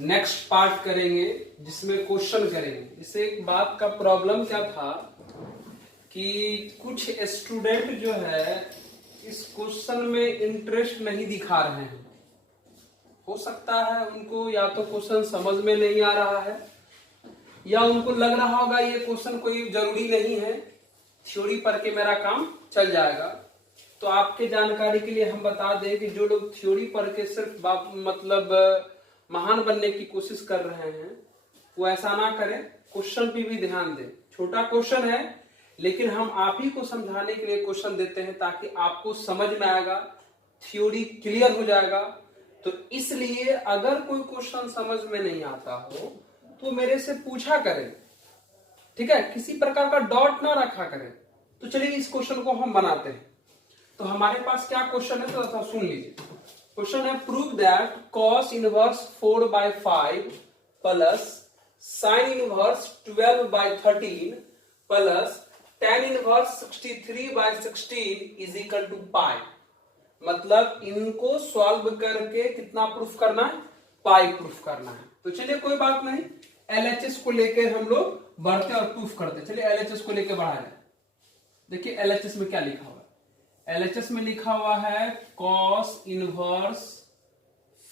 Next part करेंगे जिसमें question करेंगे। इससे एक बात का प्रॉब्लम क्या था कि कुछ स्टूडेंट जो है इस क्वेश्चन में इंटरेस्ट नहीं दिखा रहे हैं। हो सकता है उनको या तो क्वेश्चन समझ में नहीं आ रहा है या उनको लग रहा होगा ये क्वेश्चन कोई जरूरी नहीं है, थ्योरी पढ़ के मेरा काम चल जाएगा। तो आपके जानकारी के लिए हम बता दें कि जो लोग थ्योरी पढ़ के सिर्फ मतलब महान बनने की कोशिश कर रहे हैं वो ऐसा ना करें, क्वेश्चन पे भी ध्यान दें। छोटा क्वेश्चन है लेकिन हम आप ही को समझाने के लिए क्वेश्चन देते हैं ताकि आपको समझ में आएगा, थ्योरी क्लियर हो जाएगा। तो इसलिए अगर कोई क्वेश्चन समझ में नहीं आता हो तो मेरे से पूछा करें, ठीक है, किसी प्रकार का डॉट ना रखा करें। तो चलिए इस क्वेश्चन को हम बनाते हैं। तो हमारे पास क्या क्वेश्चन है तो सुन लीजिए। क्वेश्चन है prove that cos inverse 4/5 plus sin inverse 12/13 plus tan inverse 63/16 is equal to pi. मतलब इनको सॉल्व करके कितना प्रूफ करना है, पाई प्रूफ करना है। तो चलिए कोई बात नहीं, एलएचएस को लेकर हम लोग बढ़ते और प्रूफ करते। चलिए एलएचएस को लेकर बढ़ा रहे। देखिए एलएचएस में क्या लिखा हुआ है। एलएचएस में लिखा हुआ है cos inverse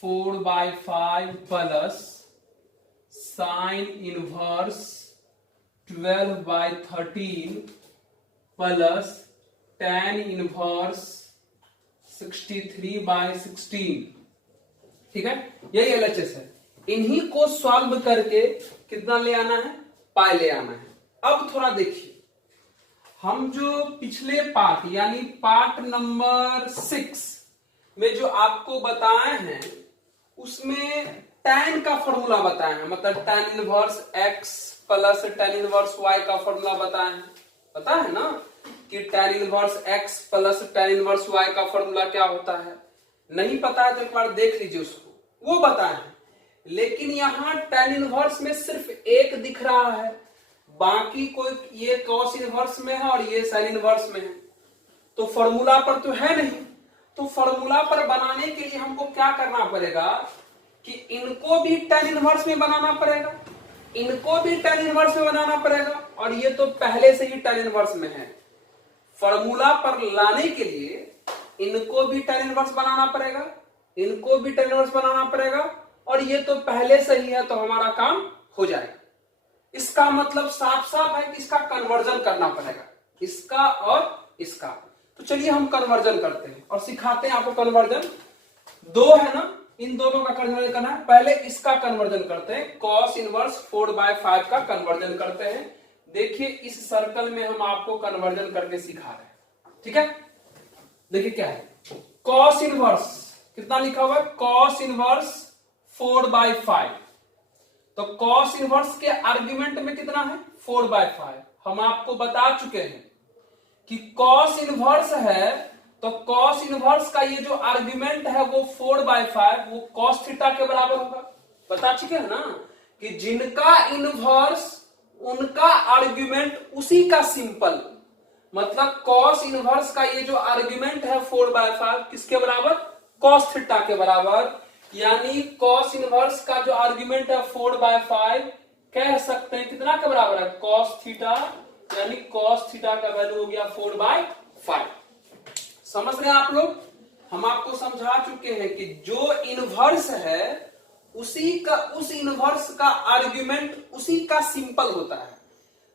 4/5 plus sin inverse 12/13 plus tan inverse 63/16। ठीक है, यही एलएचएस है। इन्हीं को सॉल्व करके कितना ले आना है, पाई ले आना है। अब थोड़ा देखिए, हम जो पिछले पार्ट यानी पार्ट नंबर 6 में जो आपको बताए हैं उसमें tan का फॉर्मूला बताए हैं। मतलब tan inverse x plus tan inverse y का फॉर्मूला बताए हैं। पता है ना कि tan inverse x plus tan inverse y का फॉर्मूला क्या होता है। नहीं पता है तो एक बार देख लीजिए उसको, वो बताए हैं। लेकिन यहां tan इनवर्स में सिर्फ एक दिख रहा है, बाकी कोई ये cos इनवर्स में है और ये sin इनवर्स में है। तो फॉर्मूला पर तो है नहीं। तो फॉर्मूला पर बनाने के लिए हमको क्या करना पड़ेगा कि इनको भी tan इनवर्स में बनाना पड़ेगा, इनको भी tan इनवर्स में बनाना पड़ेगा, और ये तो पहले से ही tan इनवर्स में है। फॉर्मूला पर लाने के लिए इनको भी tan इनवर्स बनाना पड़ेगा, इनको भी tan इनवर्स बनाना पड़ेगा, और ये तो पहले से ही है, तो हमारा काम हो जाएगा। इसका मतलब साफ साफ है कि इसका कन्वर्जन करना पड़ेगा, इसका और इसका। तो चलिए हम कन्वर्जन करते हैं और सिखाते हैं आपको कन्वर्जन। दो है ना, इन दोनों का कन्वर्जन करना है। पहले इसका कन्वर्जन करते हैं, cos इनवर्स 4/5 का कन्वर्जन करते हैं। देखिए इस सर्कल में हम आपको कन्वर्जन करके सिखा रहे हैं। ठीक है, देखिए क्या है cos इनवर्स, कितना लिखा हुआ है, cos इनवर्स 4/5। तो cos इनवर्स के आर्गुमेंट में कितना है, 4/5। हम आपको बता चुके हैं कि cos इनवर्स है, तो cos इनवर्स का ये जो आर्गुमेंट है वो 4/5, वो cos थीटा के बराबर होगा। बता चुके हैं ना कि जिनका इनवर्स उनका आर्गुमेंट उसी का सिंपल। मतलब cos इनवर्स का ये जो आर्गुमेंट है 4/5 किसके बराबर, cos थीटा के बराबर। यानी cos इनवर्स का जो आर्गुमेंट है 4/5 कह सकते हैं कितना के बराबर है, cos थीटा। यानी cos थीटा का वैल्यू हो गया 4/5। समझ रहे हैं आप लोग। हम आपको समझा चुके हैं कि जो इनवर्स है उसी का, उस इनवर्स का आर्गुमेंट उसी का सिंपल होता है।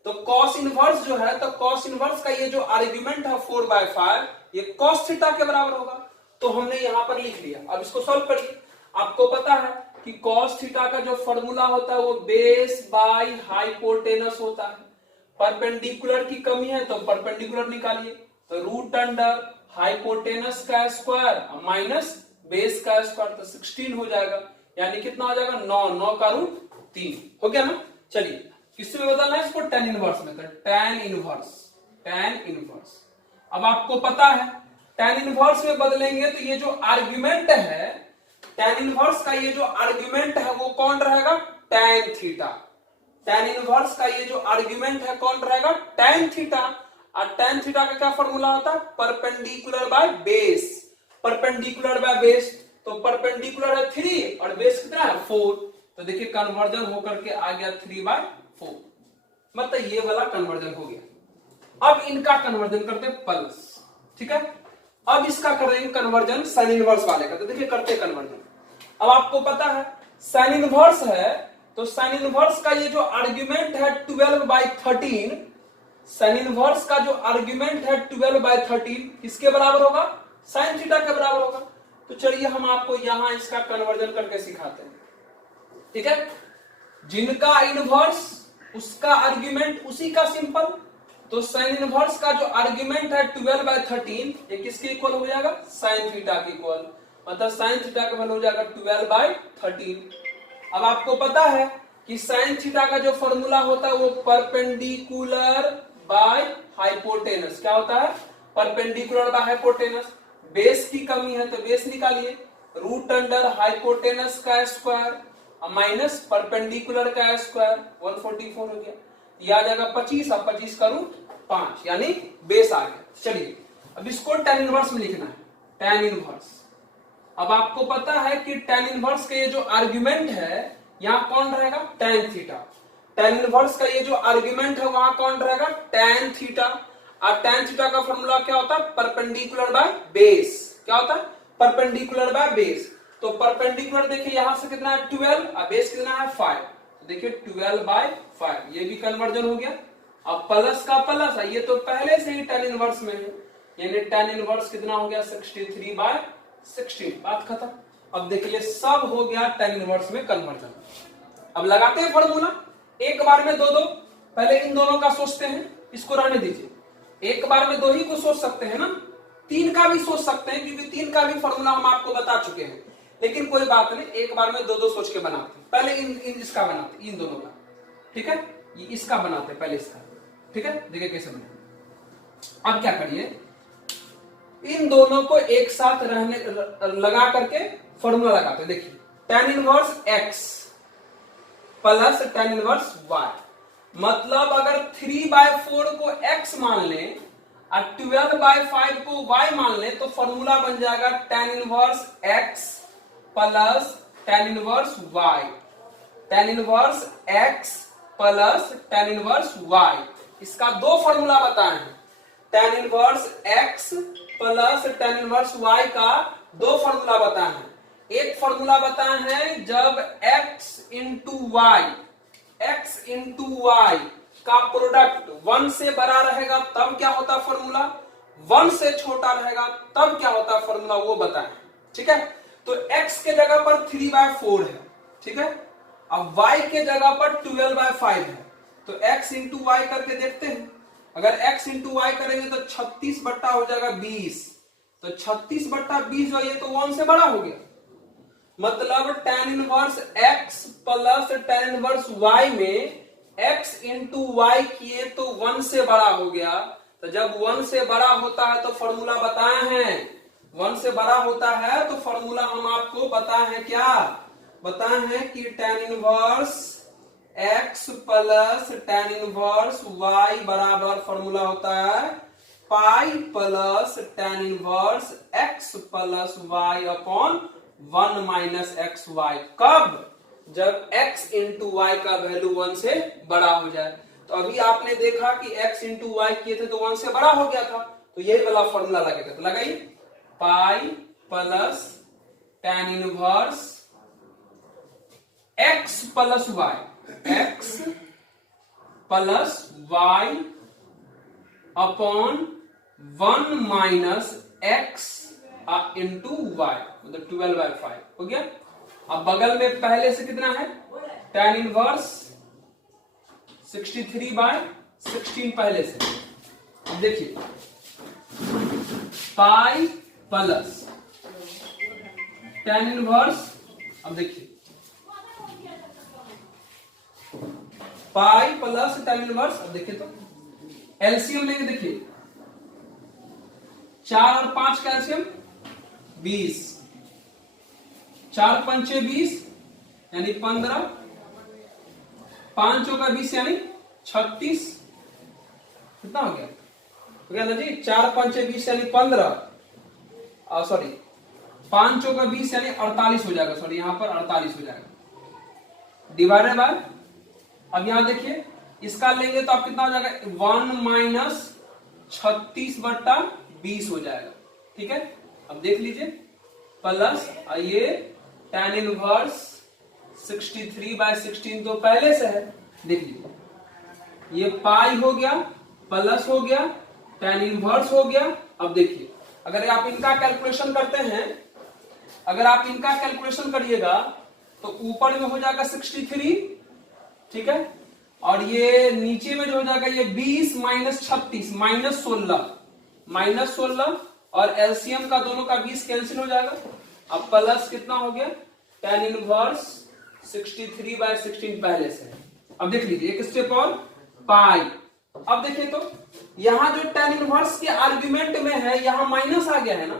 तो cos इनवर्स जो है, तो cos इनवर्स का ये जो आर्गुमेंट है 4/5 ये cos थीटा के बराबर होगा। तो हमने यहां पर लिख लिया। अब इसको सॉल्व करिए। आपको पता है कि cos थीटा का जो फॉर्मूला होता है वो बेस बाय हाइपोटेनस होता है। परपेंडिकुलर की कमी है तो परपेंडिकुलर निकालिए, तो रूट अंडर हाइपोटेनस का स्क्वायर माइनस बेस का स्क्वायर, तो 16 हो जाएगा। यानी कितना हो जाएगा, 9 का रूट 3 हो गया ना। चलिए किसमें बदलना है इसको, tan इनवर्स में। तो tan इनवर्स अब आपको पता है tan इनवर्स में बदलेंगे तो ये जो आर्गुमेंट है, tan इनवर्स का ये जो आर्गुमेंट है वो कौन रहेगा, tan थीटा। tan इनवर्स का ये जो आर्गुमेंट है कौन रहेगा, tan थीटा। और tan थीटा का क्या फॉर्मूला होता है, perpendicular by base. Perpendicular by base, तो परपेंडिकुलर है 3 और बेस कितना है 4। तो देखिए कन्वर्जन होकर के आ गया 3/4, मतलब ये वाला कन्वर्जन हो गया। अब इनका कन्वर्जन करते हैं पल्स, ठीक है। अब इसका करेंगे कन्वर्जन साइन इनवर्स वाले का, तो देखिए करते कन्वर्जन। अब आपको पता है साइन इनवर्स है, तो साइन इनवर्स का ये जो आर्ग्यूमेंट है 12/13, साइन इनवर्स का जो आर्ग्यूमेंट है 12/13 किसके बराबर होगा? साइन थीटा के बराबर होगा। तो चलिए हम आपको यहां इसका कन्वर्जन करके सिखाते हैं, ठीक है। जिनका इनवर्स उसका आर्ग्यूमेंट उसी का सिंपल, तो साइन इनवर्स का जो आर्ग्यूमेंट है 12/13 ये किसके इक्वल हो जाएगा? साइन थीटा के इक्वल, मतलब साइन थीटा का वैल्यू हो जाएगा 12/13। अब आपको पता है कि साइन थीटा का जो फॉर्मूला होता है वो परपेंडिकुलर बाय हाइपोटेनस, क्या होता है? Perpendicular by hypotenuse. बेस की कमी है तो बेस निकालिए, रूट अंडर हाइपोटेनस का स्क्वायर माइनस परपेंडिकुलर का स्क्वायर, 144 हो गया। यह आ जाएगा 25, अब 25 का रूट 5, यानी बेस आ गया। चलिए अब इसको tan इनवर्स में लिखना है, tan इनवर्स। अब आपको पता है कि tan इनवर्स के ये जो आर्ग्यूमेंट है यहां कौन रहेगा? tan theta. tan इनवर्स का ये जो आर्ग्यूमेंट है वहां कौन रहेगा? tan theta. और tan थीटा का फॉर्मूला क्या होता है? Perpendicular by base. क्या होता है? Perpendicular by base. तो परपेंडिकुलर देखिए यहां से कितना है 12 और बेस कितना है 5, तो देखिए 12/5, ये भी कन्वर्जन हो गया। अब प्लस का प्लस, ये तो पहले से ही tan इनवर्स में है, यानी tan इनवर्स कितना हो गया? 63/16, बात खत्म। अब देखिए सब हो गया tan इनवर्स में कन्वर्जन। अब लगाते हैं फॉर्मूला, एक बार में दो दो, पहले इन दोनों का सोचते हैं, इसको रहने दीजिए। एक बार में दो ही को सोच सकते हैं ना, तीन का भी सोच सकते हैं क्योंकि तीन का भी फॉर्मूला हम आपको बता चुके हैं, लेकिन कोई बात नहीं, एक बार में दो दो सोच के बनाते हैं। पहले इन इसका बनाते, इन दोनों का, ठीक है। ये इसका बनाते हैं पहले, इसका, ठीक है। देखिए कैसे बनाते। अब क्या करिए, इन दोनों को एक साथ रहने लगा करके फॉर्मूला लगाते हैं। देखिए tan inverse x plus tan inverse y, मतलब अगर 3/4 को x मान लें और 12/5 को y मान लें तो फॉर्मूला बन जाएगा tan inverse x plus tan inverse y, tan inverse x plus tan inverse y। इसका दो फॉर्मूला बताए हैं, tan inverse x plus tan inverse y का दो फॉर्मूला बताए हैं। एक फॉर्मूला बताए हैं जब x इंटू y का प्रोडक्ट 1 से बड़ा रहेगा तब क्या होता फॉर्मूला, 1 से छोटा रहेगा तब क्या होता फॉर्मूला, वो बताएं, ठीक है। तो x के जगह पर 3/4 है, ठीक है। अब y के जगह पर 12/5 है, तो x इंटू वाई करके देखते हैं। अगर x इंटू वाई करेंगे तो 36 बट्टा हो जाएगा 20, तो 36/20 जो ये तो 1 से बड़ा हो गया, मतलब tan inverse x plus tan inverse y में x इंटू वाई किए तो 1 से बड़ा हो गया। तो जब 1 से बड़ा होता है तो फॉर्मूला बताए हैं, 1 से बड़ा होता है तो फॉर्मूला हम आपको बताए हैं, क्या बताए हैं कि tan inverse x plus tan inverse y बराबर फॉर्मूला होता है pi plus tan inverse x plus y upon 1 minus x y. कब? जब x इंटू वाई का वैल्यू 1 से बड़ा हो जाए। तो अभी आपने देखा कि x इंटू वाई किए थे तो 1 से बड़ा हो गया था, तो यही वाला फॉर्मूला लगेगा। तो लगाइए pi plus tan inverse x plus y, x plus y upon 1 minus x into y, मतलब 12/5 हो गया। अब बगल में पहले से कितना है tan इनवर्स 63/16 पहले से। अब देखिए पाई प्लस tan इनवर्स, अब देखिए पाई प्लस tan इनवर्स, अब देखिए तो एलसीएम लेंगे, देखिए 4 और 5 का एलसीएम 20, 4 पंचे 20 यानी 15, 5 का 20 यानी 36, कितना हो गया? हो गया ना जी, 4 पंचे 20 यानी 15, सॉरी 5 का 20 यानी 48 हो जाएगा, सॉरी यहां पर 48 हो जाएगा। डिवाइडेड बाय, अब यहां देखिए इसका लेंगे तो आप कितना हो जाएगा 1 माइनस 36/20 हो जाएगा। ठीक है, अब देख लीजिए प्लस ये tan इनवर्स 63/16 तो पहले से है, देख लीजिए ये पाई हो गया प्लस हो गया tan इनवर्स हो गया। अब देखिए अगर आप इनका कैलकुलेशन करते हैं, अगर आप इनका कैलकुलेशन करिएगा तो ऊपर में हो जाएगा 63, ठीक है, और ये नीचे में जो हो जाएगा ये 20 माइनस 36 माइनस 16 और एलसीएम का दोनों का 20 कैंसिल हो जाएगा। अब प्लस कितना हो गया tan इनवर्स 63/16 पहले से है। अब देख लीजिए एक स्टेप और पाई। अब देखिए तो यहां जो tan इनवर्स के आर्ग्यूमेंट में है यहां माइनस आ गया है ना,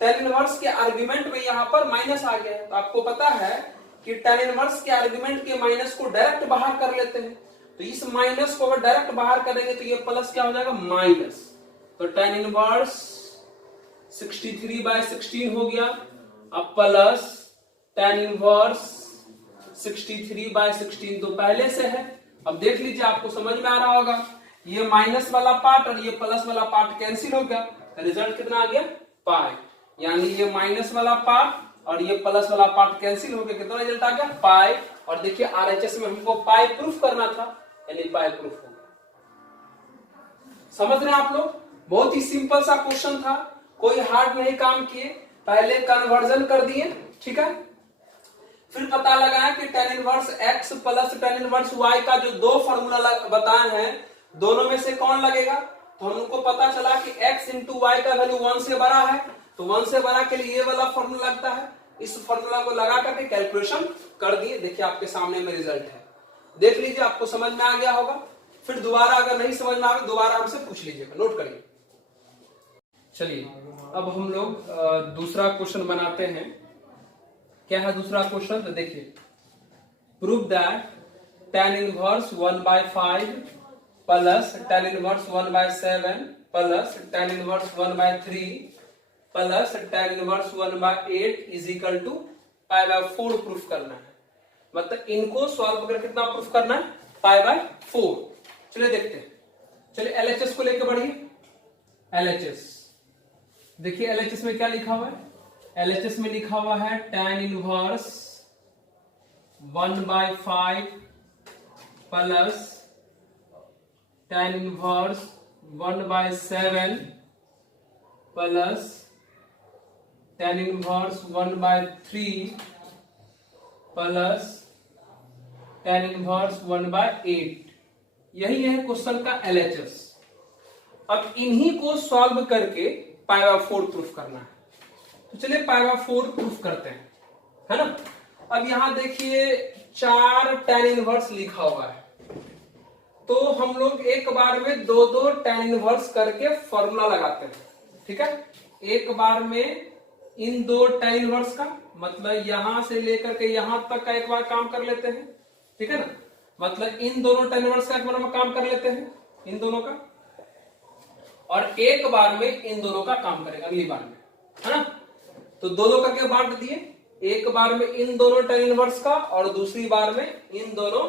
tan इनवर्स के आर्ग्यूमेंट में यहां पर माइनस आ गया है। तो आपको पता है कि tan इनवर्स के आर्ग्यूमेंट के माइनस को डायरेक्ट बाहर कर लेते हैं, तो इस माइनस को अगर डायरेक्ट बाहर करेंगे तो ये प्लस क्या हो जाएगा माइनस, तो tan इनवर्स 63/16 हो गया। अब प्लस tan इनवर्स 63/16 तो पहले से है। अब देख लीजिए आपको समझ में आ रहा होगा, ये माइनस वाला पार्ट और ये प्लस वाला पार्ट कैंसिल हो गया, रिजल्ट कितना आ गया पाई, यानी ये माइनस वाला पार्ट और ये प्लस वाला पार्ट कैंसिल हो गया, कितना रिजल्ट आ गया पाई। और देखिए आरएचएस में हमको पाई प्रूफ करना था, यानी पाई प्रूफ हो गया। समझ रहे हैं आप लोग, बहुत ही सिंपल सा क्वेश्चन था, कोई हार्ड नहीं काम किए, पहले कन्वर्जन कर दिए, ठीक है, फिर पता लगाया कि tan inverse x plus tan inverse y का जो दो फॉर्मूला बताए हैं दोनों में से कौन लगेगा, तो हमको पता चला कि x इंटू वाई का वैल्यू 1 से बड़ा है, तो 1 से बड़ा के लिए ये वाला फॉर्मूला लगता है। इस फॉर्मूला को लगा करके कैलकुलेशन कर दिए, देखिए आपके सामने में रिजल्ट है, देख लीजिए आपको समझ में आ गया होगा। फिर दोबारा अगर नहीं समझ में आ गया दोबारा हमसे पूछ लीजिएगा, नोट करिए। चलिए अब हम लोग दूसरा क्वेश्चन बनाते हैं। क्या है दूसरा क्वेश्चन, तो देखिए prove that tan inverse 1/5 plus tan inverse 1/7 plus tan inverse 1/3 plus tan inverse 1/8 is equal to π/4 proof करना है। मतलब इनको सॉल्व करके कितना प्रूफ करना है π/4। चलिए देखते हैं, चलिए एलएचएस को लेकर बढ़िए। एलएचएस देखिए एलएचएस में क्या लिखा हुआ है, एलएचएस में लिखा हुआ है tan inverse 1/5 plus tan inverse 1/7 plus tan inverse 1/3 plus tan inverse 1/8। यही है क्वेश्चन का एलएचएस। अब इन्हीं को सॉल्व करके π/4 प्रूफ करना है, तो चलिए π/4 प्रूफ करते हैं, है ना। अब यहां देखिए 4 tan इनवर्स लिखा हुआ है, तो हम लोग एक बार में दो tan इनवर्स करके फॉर्मूला लगाते हैं, ठीक है। एक बार में इन दो tan इनवर्स का, मतलब यहां से लेकर के यहां तक का एक बार काम कर लेते हैं, ठीक है ना। मतलब इन दोनों tan इनवर्स का एक बार में काम कर लेते हैं, इन दोनों का, और एक बार में इन दोनों का काम करेगा अगली बार में, है ना। तो दो करके बांट दिए, एक बार में इन दोनों tan इनवर्स का और दूसरी बार में इन दोनों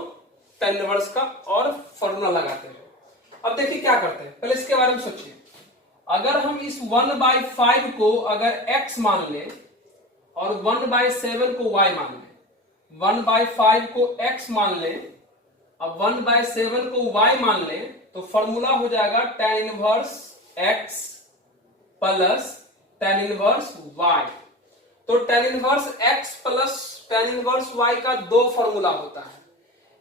tan इनवर्स का, और फॉर्मूला लगाते हैं। अब देखिए क्या करते हैं, पहले इसके बारे में सोचिए। अगर हम इस 1/5 को अगर x मान ले और 1/7 को y मान ले, 1/5 को x मान ले अब 1/7 को y मान ले, तो फॉर्मूला हो जाएगा tan inverse x plus tan inverse y। तो tan inverse x plus tan inverse y का दो फॉर्मूला होता है,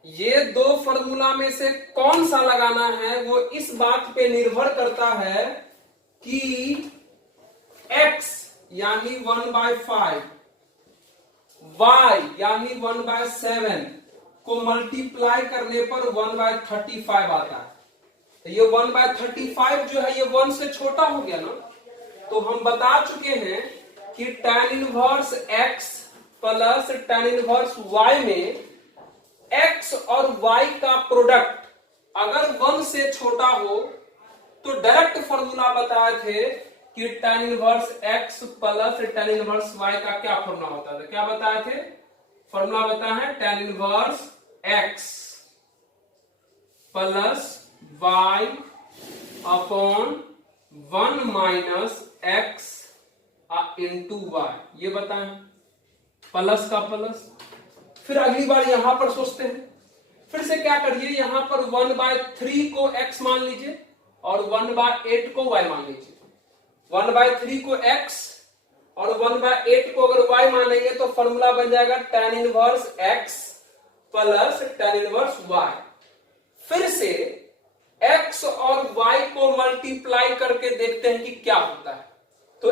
ये दो फॉर्मूला में से कौन सा लगाना है वो इस बात पे निर्भर करता है कि x यानी 1/5 y यानी 1/7 को मल्टीप्लाई करने पर 1/35 आता है। तो ये 1/35 जो है ये 1 से छोटा हो गया ना, तो हम बता चुके हैं कि tan inverse x plus tan inverse y में x और y का प्रोडक्ट अगर 1 से छोटा हो तो डायरेक्ट फॉर्मूला बताए थे कि tan inverse x plus tan inverse y का क्या फॉर्मूला होता है, क्या बताए थे, फॉर्मूला बताया है tan inverse x plus y upon 1 minus x into y, ये बताएं, प्लस का प्लस। फिर अगली बार यहां पर सोचते हैं, फिर से क्या करिए, यहां पर 1/3 को x मान लीजिए और 1/8 को y मान लीजिए। 1/3 को x और 1/8 को अगर y मान लेंगे तो फॉर्मूला बन जाएगा tan inverse x plus tan inverse y। फिर से x और y को मल्टीप्लाई करके देखते हैं कि क्या होता है। तो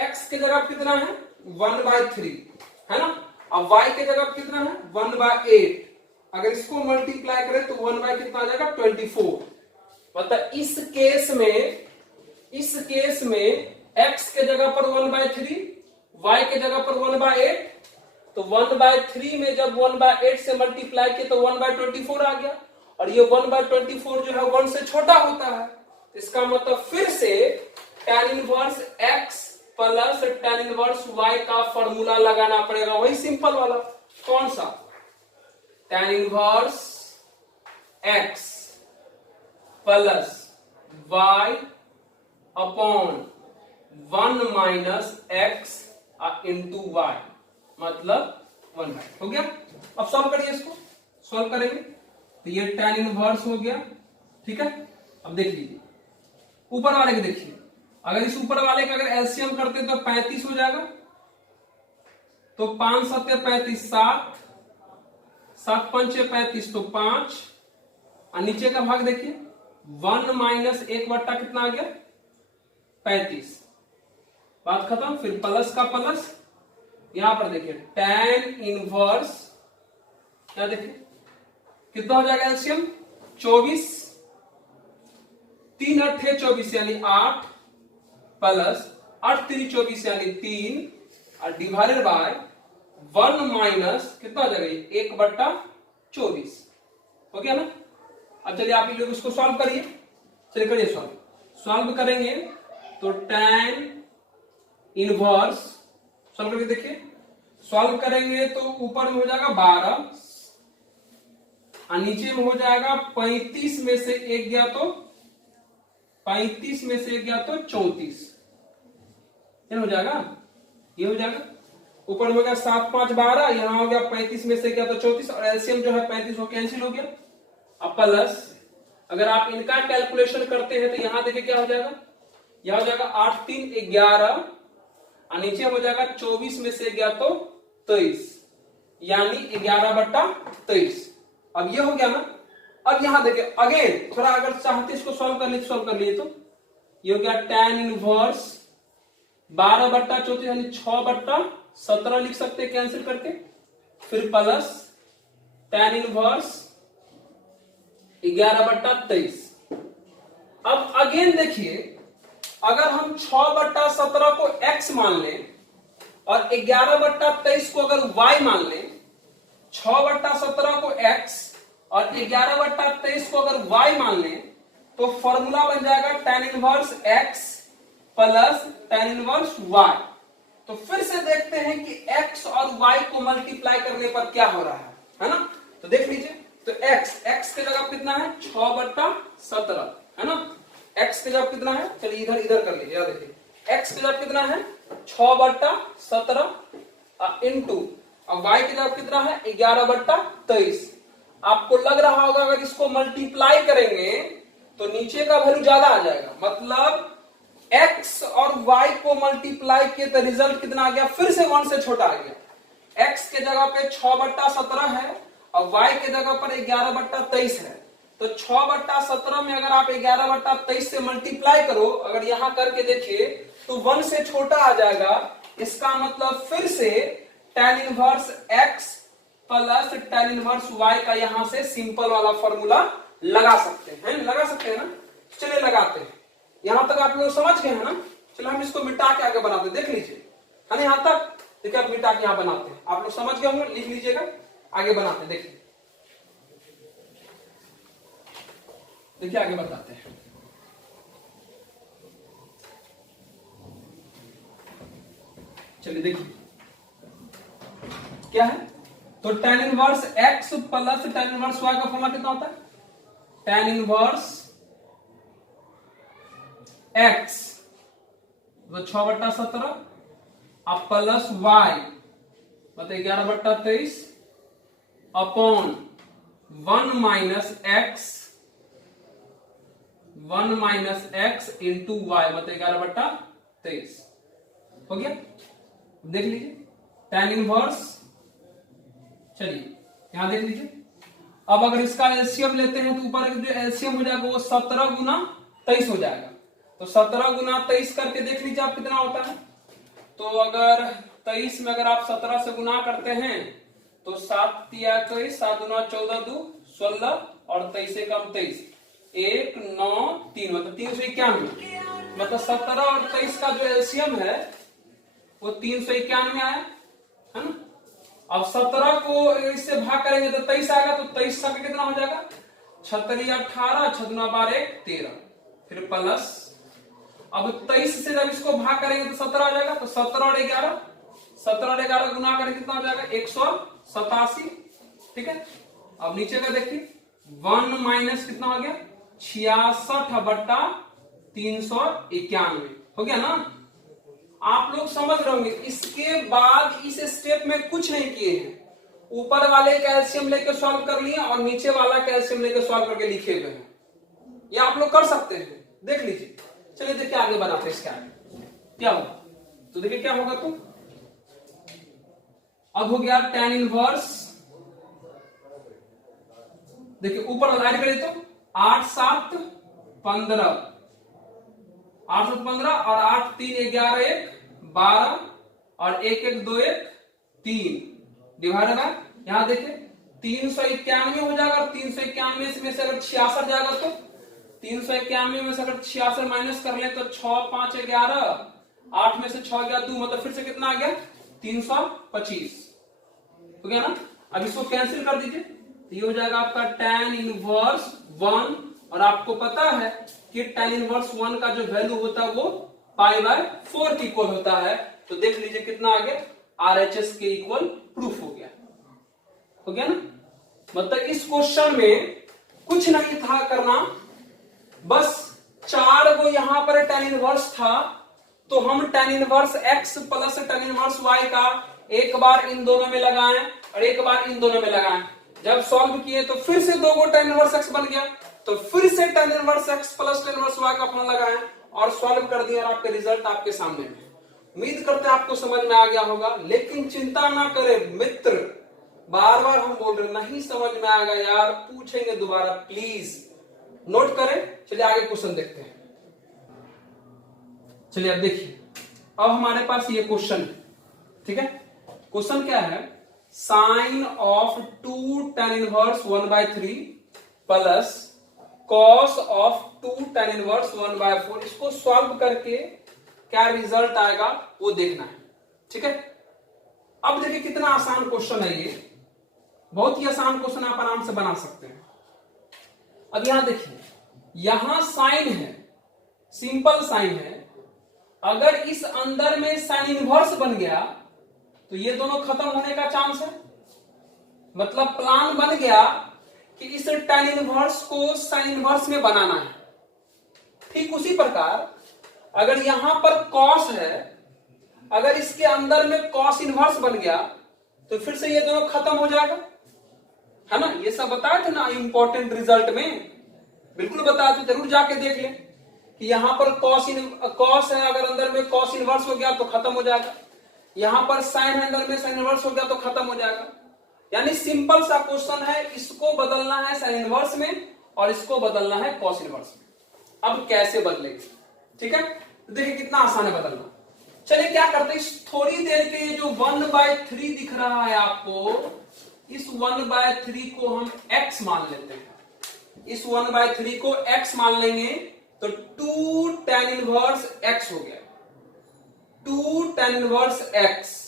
x की जगह कितना है 1/3 है ना, अब y की जगह कितना है 1/8। अगर इसको मल्टीप्लाई करें तो 1 कितना आ जाएगा 24। मतलब इस केस में x के जगह पर 1/3, y के जगह पर 1/8। तो 1/3 में जब 1/8 से मल्टीप्लाई किया तो 1/24 आ गया, और ये 1/24 जो है 1 से छोटा होता है। इसका मतलब फिर से tan inverse x plus tan inverse y का फॉर्मूला लगाना पड़ेगा, वही सिंपल वाला। कौन सा? tan inverse x plus y upon 1 minus x into y, मतलब 1 हो गया। अब सॉल्व करिए, इसको सॉल्व करेंगे तो ये tan इनवर्स हो गया, ठीक है। अब देख लीजिए ऊपर वाले के, देखिए अगर इस ऊपर वाले का अगर एलसीएम करते तो 35 हो जाएगा, तो 5 7 35, 7 7 5 35 तो 5, और नीचे का भाग देखिए 1 माइनस 1 बट्टा कितना आ गया 35, बात खत्म। फिर प्लस का प्लस, यहां पर देखिए tan इनवर्स, क्या देखिए कितना हो जाएगा एलसीएम 24, 3 8 24 यानी 8 प्लस 8 3 24 यानी 3 और डिवाइडेड बाय 1 माइनस कितना हो जाएगा 1/24, हो गया ना। अब चलिए आप लोग इसको सॉल्व करिए, चलिए करिए सॉल्व करेंगे तो tan इनवर्स सॉल्व करके देखिए, सॉल्व करेंगे तो ऊपर में हो जाएगा 12 और नीचे में हो जाएगा 35 में से 1 गया तो 35 में से 1 गया तो 34, ये हो जाएगा, ये हो जाएगा। ऊपर में हो गया 7 5 12, यहां हो गया 35 में से गया तो 34, और एलसीएम जो है 35 हो कैंसिल हो गया। अब प्लस अगर आप इनका कैलकुलेशन करते हैं तो यहां देखिए क्या हो जाएगा, यह हो जाएगा 8 3 11 और नीचे हो जाएगा 24 में से गया तो 23 यानी 11/23। अब ये हो गया ना। अब यहां देखिए अगेन थोड़ा अगर चाहते इसको सॉल्व कर लिए तो ये हो गया tan इनवर्स 12/34 यानी 6/17 लिख सकते हैं कैंसिल करके, फिर प्लस tan इनवर्स 11/23। अब अगेन देखिए अगर हम 6/17 को x मान लें और 11/23 को अगर y मान लें, 6/17 को x और 11/23 को अगर y मान लें तो फॉर्मूला बन जाएगा tan inverse x plus tan inverse y। तो फिर से देखते हैं कि x और y को मल्टीप्लाई करने पर क्या हो रहा है ना। तो देख लीजिए, तो x के जगह कितना है 6/17 है ना, x के जगह कितना है, चलिए इधर कर लीजिए, देखिए x के जगह कितना है 6/17 इंटू y की जगह कितना है 11/23। आपको लग रहा होगा अगर इसको मल्टीप्लाई करेंगे तो नीचे का वैल्यू ज्यादा आ जाएगा, मतलब x और y को मल्टीप्लाई किए तो रिजल्ट कितना आ गया, फिर से 1 से छोटा आ गया। x के जगह पे 6/17 है और y के जगह पर 11/23 है, तो 6/17 में अगर आप 11/23 से मल्टीप्लाई करो, अगर यहां करके देखिए तो 1 से छोटा आ जाएगा। इसका मतलब फिर से tan inverse x plus tan inverse y का यहां से सिंपल वाला फॉर्मूला लगा सकते हैं ना। चलिए लगाते हैं, यहां तक आप लोग समझ गए हैं ना। चलो हम इसको मिटा के आगे बनाते हैं, देख लीजिए है ना, यहां तक देखिए आप मिटा के यहां बनाते हैं, आप लोग समझ गए होंगे, लिख लीजिएगा, आगे बनाते हैं। देखिए आगे बताते हैं। चलिए देखिए क्या है, तो tan inverse x plus tan inverse y का फॉर्मूला कितना होता है? tan इनवर्स x तो 6/17 अब प्लस y मतलब 11/23 upon 1 minus x into y मतलब 11/23 हो गया। देख लीजिए tan इनवर्स, चलिए यहां देख लीजिए। अब अगर इसका एलसीएम लेते हैं तो ऊपर जो एलसीएम हो जाएगा वो 17 गुना 23 हो जाएगा। तो 17 गुना 23 करके देख लीजिए आप कितना होता है। तो अगर 23 में अगर आप 17 से गुना करते हैं तो 7 तिया 23, 7 गुना 14 2 16 और 23 से कम 23 1 9 3 मतलब 391 मतलब 17 और 23 का जो एलसीएम है वो 391 आया है ना। अब 17 को इससे भाग करेंगे तो 23 आएगा, तो 23 का कितना हो जाएगा 36 18 6 गुना 12 13 फिर प्लस। अब 23 से जब इसको भाग करेंगे तो 17 आ जाएगा, तो 17 और 11 गुना करेंगे कितना हो जाएगा 187। ठीक है। अब नीचे का देखिए 1 माइनस कितना हो गया 66/391 हो गया ना। आप लोग समझ रहे होंगे। इसके बाद इस स्टेप में कुछ नहीं किए हैं, ऊपर वाले कैल्शियम लेकर सॉल्व कर लिए और नीचे वाला कैल्शियम लेकर सॉल्व करके लिखे हुए हैं। ये आप लोग कर सकते हैं, देख लीजिए। चलिए देखिए आगे बनाते हैं। इसके आगे क्या होगा तो देखिए क्या होगा। तो अब हो गया tan इनवर्स, देखिए ऊपर ऐड करें तो 8 7 15 8 7 15 और 8 3 11 1 12 और 1 1 2 1 3 डिवाइडेड बाय यहां देखिए 391 हो जाएगा। 391 में से अगर 66 जाएगा तो 391 में से अगर 66 माइनस कर ले तो 6 5 11 8 में से 6 गया 2 मतलब फिर से कितना आ गया 325 हो गया ना। अब इसको कैंसिल कर दीजिए तो ये हो जाएगा आपका tan इनवर्स 1 और आपको पता है कि tan इनवर्स 1 का जो वैल्यू होता है वो π/4 के इक्वल होता है। तो देख लीजिए कितना आ गया RHS के इक्वल प्रूफ हो गया ना। मतलब इस क्वेश्चन में कुछ नहीं था करना, बस 4 को यहां पर tan इनवर्स था तो हम tan inverse x plus tan inverse y का एक बार इन दोनों में लगाएं और एक बार इन दोनों में लगाएं। जब सॉल्व किए तो फिर से 2 को tan इनवर्स x बन गया, तो फिर से tan inverse x plus tan inverse y का फॉर्मूला लगाएं और सॉल्व कर दिया और आपका रिजल्ट आपके सामने में। उम्मीद करते हैं आपको समझ में आ गया होगा, लेकिन चिंता ना करें मित्र, बार बार हम बोल रहे नहीं समझ में आएगा यार, पूछेंगे दोबारा, प्लीज नोट करें। चलिए आगे क्वेश्चन देखते हैं। चलिए अब देखिए, अब हमारे पास ये क्वेश्चन है। ठीक है, क्वेश्चन क्या है, sine of 2 tan inverse 1/3 plus cos of 2 tan inverse 1/4। इसको सॉल्व करके क्या रिजल्ट आएगा वो देखना है। ठीक है, अब देखिए कितना आसान क्वेश्चन है ये, बहुत ही आसान क्वेश्चन आप आराम से बना सकते हैं। अब यहां देखिए, यहां साइन है, सिंपल साइन है। अगर इस अंदर में साइन इनवर्स बन गया तो ये दोनों खत्म होने का चांस है। मतलब प्लान बन गया कि इस tan इनवर्स को साइन इनवर्स में बनाना है। ठीक उसी प्रकार अगर यहां पर cos है, अगर इसके अंदर में cos इनवर्स बन गया तो फिर से ये दोनों खत्म हो जाएगा, है ना। ये सब बताए थे ना इंपॉर्टेंट रिजल्ट में, बिल्कुल बताया थे, जरूर जाके देख लें कि यहां पर cos है, अगर अंदर में cos इनवर्स हो गया तो खत्म हो जाएगा। यहां पर साइन है, अंदर में साइन इनवर्स हो गया तो खत्म हो जाएगा। यानी सिंपल सा क्वेश्चन है, इसको बदलना है साइन इनवर्स में और इसको बदलना है cos इनवर्स में। अब कैसे बदलेंगे, ठीक है, तो देखिए कितना आसान है बदलना। चलिए क्या करते हैं, इस थोड़ी देर के ये जो 1/3 दिख रहा है आपको, इस 1/3 को हम x मान लेते हैं। इस 1/3 को x मान लेंगे तो 2 tan इनवर्स x हो गया, 2 tan inverse x।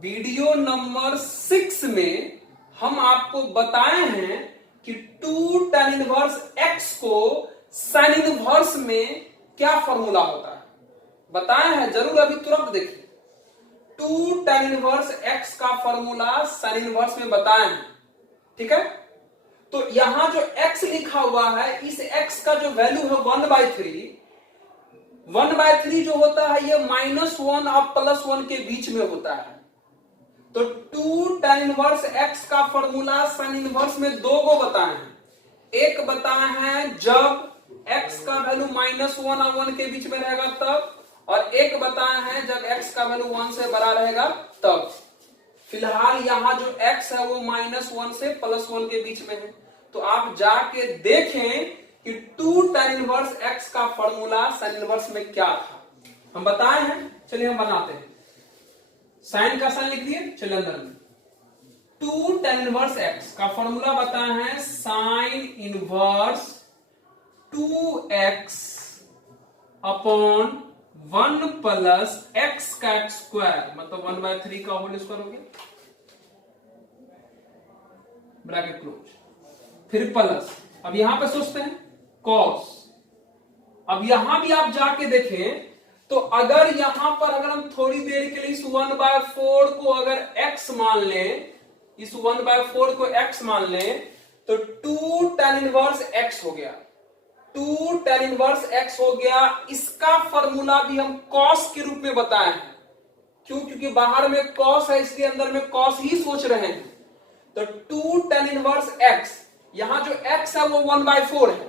Video number 6 में हम आपको बताए हैं कि 2 tan इनवर्स x को साइन इनवर्स में क्या फॉर्मूला होता है, बताए हैं, जरूर अभी तुरंत देखिए। 2 tan इनवर्स x का फॉर्मूला साइन इनवर्स में बताए हैं, ठीक है। तो यहां जो x लिखा हुआ है, इस x का जो वैल्यू है 1/3, 1/3 जो होता है ये -1 और +1 के बीच में होता है। तो 2 tan इनवर्स x का फॉर्मूला साइन इनवर्स में दो को बताए हैं। एक बताए हैं जब x का वैल्यू -1 और 1 के बीच में रहेगा तब, और एक बताए हैं जब x का वैल्यू 1 से बड़ा रहेगा तब। फिलहाल यहां जो x है वो -1 से +1 के बीच में है। तो आप जाके देखें कि 2 tan इनवर्स x का फॉर्मूला साइन इनवर्स में क्या था। हम बताए हैं, चलिए हम बनाते हैं। साइन का साइन लिख दिए, चलिए अंदर में 2 tan इनवर्स x का फॉर्मूला बताए हैं sine inverse 2x upon 1 plus x का स्क्वायर, मतलब 1/3 का होल स्क्वायर हो गया, ब्रैकेट क्लोज, फिर प्लस। अब यहां पे सोचते हैं कॉस। अब यहां भी आप जाके देखें तो अगर यहां पर अगर हम थोड़ी देर के लिए इस 1/4 को अगर x मान लें, इस 1/4 को x मान लें, तो 2 tan इनवर्स x हो गया, 2 tan इनवर्स x हो गया। इसका फॉर्मूला भी हम cos के रूप में बताए हैं, क्यों? क्योंकि बाहर में cos है, इसलिए अंदर में cos ही सोच रहे हैं। तो 2 tan इनवर्स x, यहां जो x है वो 1/4 है,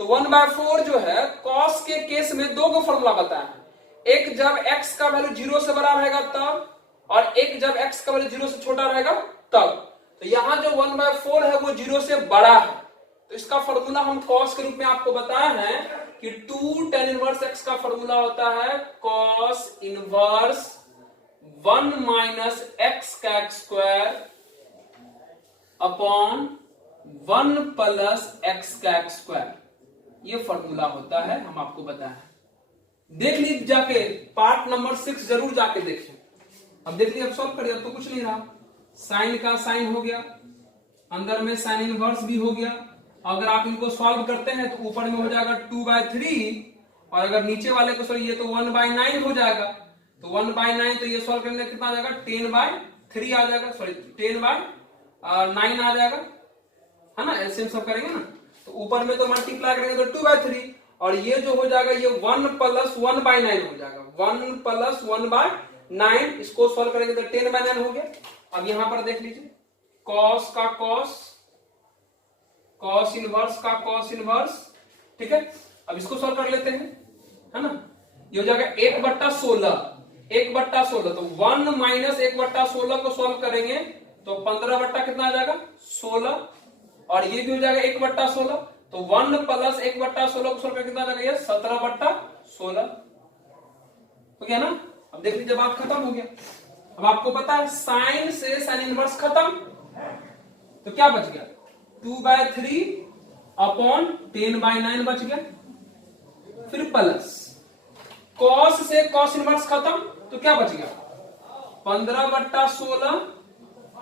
तो 1/4 जो है cos के केस में दो को फॉर्मूला बताया है। एक जब x का वैल्यू 0 से बड़ा रहेगा तब, और एक जब x का वैल्यू 0 से छोटा रहेगा तब। तो यहां जो 1/4 है वो 0 से बड़ा है, तो इसका फॉर्मूला हम cos के रूप में आपको बताया है कि 2 tan इनवर्स x का फॉर्मूला होता है cos इनवर्स 1 माइनस x का स्क्वायर अपॉन 1 प्लस x का स्क्वायर। ये फॉर्मूला होता है, हम आपको बताया। देख लीजिए जाके पार्ट नंबर 6 जरूर जाके देखें। अब देख लीजिए, अब सॉल्व करिए, अब तो कुछ नहीं रहा। साइन का साइन हो गया, अंदर में साइन इनवर्स भी हो गया। अगर आप इनको सॉल्व करते हैं तो ऊपर में हो जाएगा 2/3, और अगर नीचे वाले को सॉल्व ये तो 1/9 हो जाएगा। तो 1/9 तो ये सॉल्व करने कितना आ जाएगा, 10/3 आ जाएगा, सॉरी 10/9 आ जाएगा, है ना। एलसीएम सब करेंगे ना, तो ऊपर में तो मल्टीप्लाई करेंगे तो 2/3, और ये जो हो जाएगा ये 1 प्लस 1/9 हो जाएगा, 1 प्लस 1/9। इसको सॉल्व करेंगे तो 10/9 हो गया। अब यहां पर देख लीजिए, कॉस का कॉस, कॉस इनवर्स का कॉस इनवर्स, ठीक है। अब इसको सॉल्व कर लेते हैं, है ना। ये हो जाएगा 1/16, 1/16, तो 1 माइनस 1/16 को सॉल्व करेंगे तो 15 बट्टा कितना आ जाएगा, 16, और ये भी हो जाएगा 1/16, तो 1 प्लस 1/16 को सॉल्व करके कितना आ जाएगा, ये 17/16 हो गया ना। अब देख लीजिए, बात खत्म हो गया। अब आपको पता है साइन से साइन इनवर्स खत्म, तो क्या बच गया, 2/3 अपॉन 10/9 बच गया। फिर प्लस कॉस से कॉस इनवर्स खत्म, तो क्या बच गया, 15/16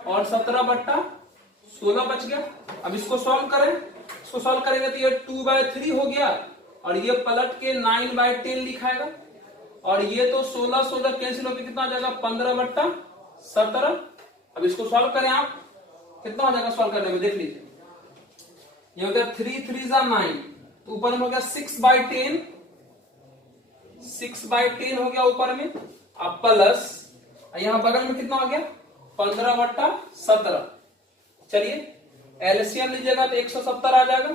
और 17/16 बच गया। अब इसको सॉल्व करें, इसको सॉल्व करेंगे तो ये 2/3 हो गया, और ये पलट के 9/10 लिखाएगा, और ये तो 16 कैंसिल होकर कितना आ जाएगा, 15/17। अब इसको सॉल्व करें आप, कितना हो जाएगा सॉल्व करने में, देख लीजिए। ये हो गया 3 3 9, तो ऊपर में हो गया 6/10, 6/10 हो गया ऊपर में। अब प्लस यहां बगल में कितना हो गया, 15/17। चलिए एलसीएम लीजिएगा तो 170 आ जाएगा,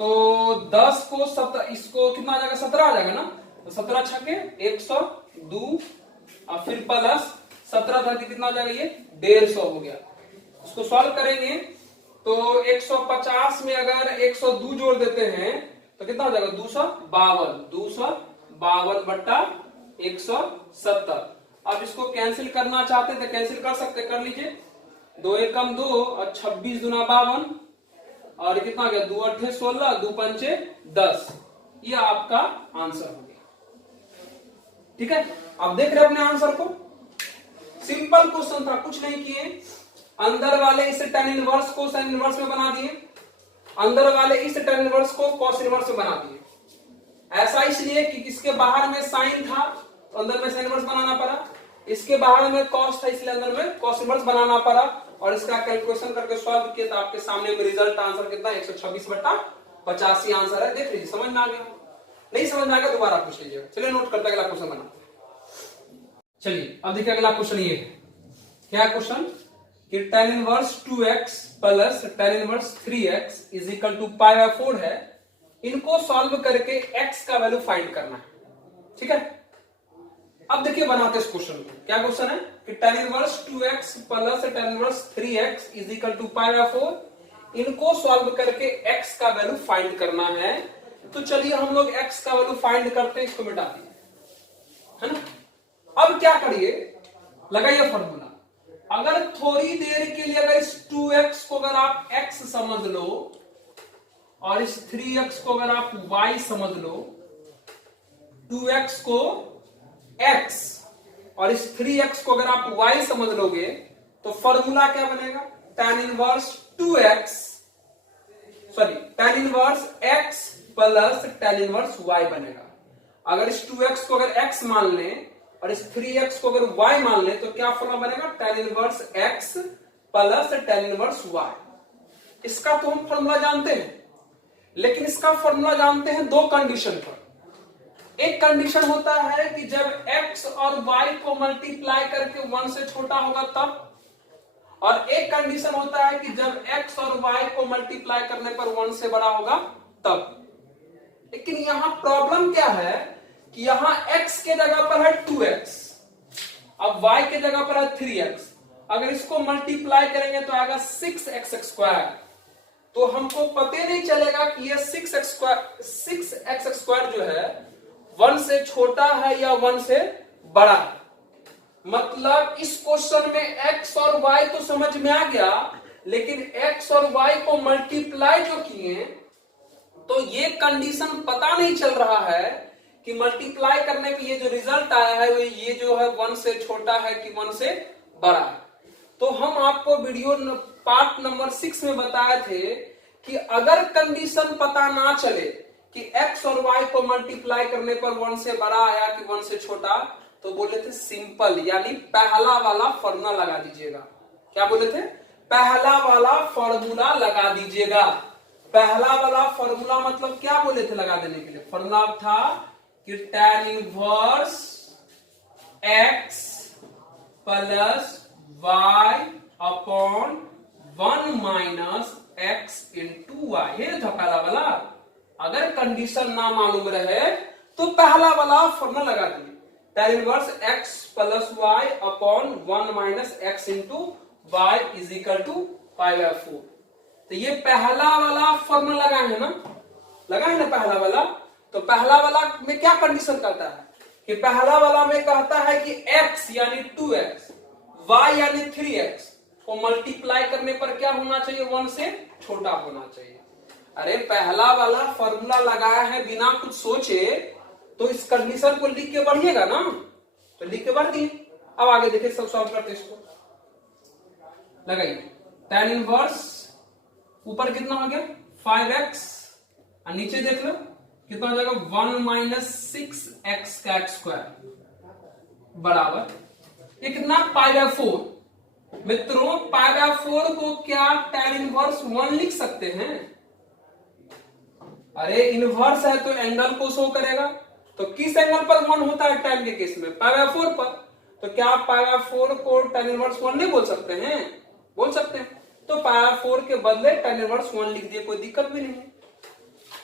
तो 10 को 17, इसको कितना आ जाएगा, 17 आ जाएगा ना, तो 17 छके 102, और फिर प्लस 17 धरती कितना आ जाएगा, ये 150 हो गया। उसको सॉल्व करेंगे तो 150 में अगर 102 जोड़ देते हैं तो कितना हो जाएगा, 252/170। अब इसको कैंसिल करना चाहते हैं तो कैंसिल कर सकते, कर लीजिए। 2 एकम 2 और 26 दूना 52, और कितना गया, 2 8 16, 2 5 10। ये आपका आंसर हो गया, ठीक है। आप देख रहे हैं अपने आंसर को, सिंपल क्वेश्चन था, कुछ नहीं किए। अंदर वाले इस tan इनवर्स को sin इनवर्स में बना दिए, अंदर वाले इस tan इनवर्स को cos इनवर्स में बना दिए। ऐसा इसलिए कि इसके बाहर में साइन था तो अंदर में sin इनवर्स बनाना पड़ा, इसके बाहर में कॉस था, इसलिए अंदर में कॉस इनवर्स बनाना पड़ा और इसका कैलकुलेशन करके सॉल्व किया तो आपके सामने में रिजल्ट आंसर कितना 126/85 आंसर है। देख लीजिए, समझ में आ गया? नहीं समझ में आ गया दोबारा पूछ लीजिए। चलिए नोट करते हैं, अगला क्वेश्चन बनाते हैं। चलिए अब देखिए अगला क्वेश्चन ये है। क्या क्वेश्चन कि tan inverse 2x plus tan inverse 3x is equal to π/4 है। इनको सॉल्व करके x का वैल्यू फाइंड करना है। ठीक है, अब देखिए बनाते इस क्वेश्चन को। क्या क्वेश्चन है कि tan inverse 2x plus tan inverse 3x is equal to π/4, इनको सॉल्व करके x का वैल्यू फाइंड करना है। तो चलिए हम लोग x का वैल्यू फाइंड करते हैं, इसको मिटा दिए, है ना। अब क्या करिए, लगाइए फॉर्मूला। अगर थोड़ी देर के लिए अगर इस 2x को अगर आप x समझ लो और इस 3x को अगर आप y समझ लो, 2x को x और इस 3x को अगर आप y समझ लोगे तो फॉर्मूला क्या बनेगा, tan inverse 2x sorry tan inverse x plus tan inverse y बनेगा। अगर इस 2x को अगर x मान लें और इस 3x को अगर y मान लें तो क्या फॉर्मूला बनेगा, tan inverse x plus tan inverse y। इसका तो हम फॉर्मूला जानते हैं, लेकिन इसका फॉर्मूला जानते हैं दो कंडीशन पर। एक कंडीशन होता है कि जब x और y को मल्टीप्लाई करके 1 से छोटा होगा तब, और एक कंडीशन होता है कि जब x और y को मल्टीप्लाई करने पर 1 से बड़ा होगा तब। लेकिन यहां प्रॉब्लम क्या है कि यहां x के जगह पर है 2x, अब y के जगह पर है 3x। अगर इसको मल्टीप्लाई करेंगे तो आएगा 6x²। तो हमको पता नहीं चलेगा कि ये 6x² जो है 1 से छोटा है या 1 से बड़ा है। मतलब इस क्वेश्चन में x और y तो समझ में आ गया, लेकिन x और y को मल्टीप्लाई जो किए तो ये कंडीशन पता नहीं चल रहा है कि मल्टीप्लाई करने पे ये जो रिजल्ट आया है ये जो है 1 से छोटा है कि 1 से बड़ा है। तो हम आपको वीडियो पार्ट नंबर 6 में बताए थे कि अगर कंडीशन पता ना चले कि x और y को मल्टीप्लाई करने पर 1 से बड़ा आया कि 1 से छोटा, तो बोले थे सिंपल यानी पहला वाला फॉर्मूला लगा दीजिएगा। क्या बोले थे, पहला वाला फॉर्मूला लगा दीजिएगा। पहला वाला फॉर्मूला मतलब क्या बोले थे लगा देने के लिए, फॉर्मूला था कि tan inverse x plus y upon 1 minus x into y। ये था पहला वाला। अगर कंडीशन ना मालूम रहे तो पहला वाला फॉर्मूला लगा दिए, tan inverse x plus y upon 1 minus x into y is equal to π/4। तो ये पहला वाला फॉर्मूला लगा है ना, लगा है ना पहला वाला। तो पहला वाला में क्या कंडीशन करता है कि पहला वाला में कहता है कि x यानी 2x, y यानी 3x को मल्टीप्लाई करने पर क्या होना चाहिए, 1 से छोटा होना चाहिए। अरे पहला वाला फॉर्मूला लगाया है बिना कुछ सोचे, तो इस कंडीशन को लिख के बढ़िएगा ना, तो लिख के बढ़ दिए। अब आगे देखिए, सब सॉल्व करते इसको। लगाइए tan इनवर्स ऊपर कितना हो गया 5x और नीचे देख लो कितना हो जाएगा 1 माइनस 6x का x² बराबर ये कितना π/4। मित्रों π/4 को क्या tan इनवर्स 1 लिख सकते हैं? अरे इनवर्स है तो एंगल को शो करेगा, तो किस एंगल पर 1 होता है tan के केस में, π/4 पर। तो क्या π/4 को tan इनवर्स 1 नहीं बोल सकते हैं? बोल सकते हैं। तो π/4 के बदले tan इनवर्स 1 लिख दिए, कोई दिक्कत भी नहीं है।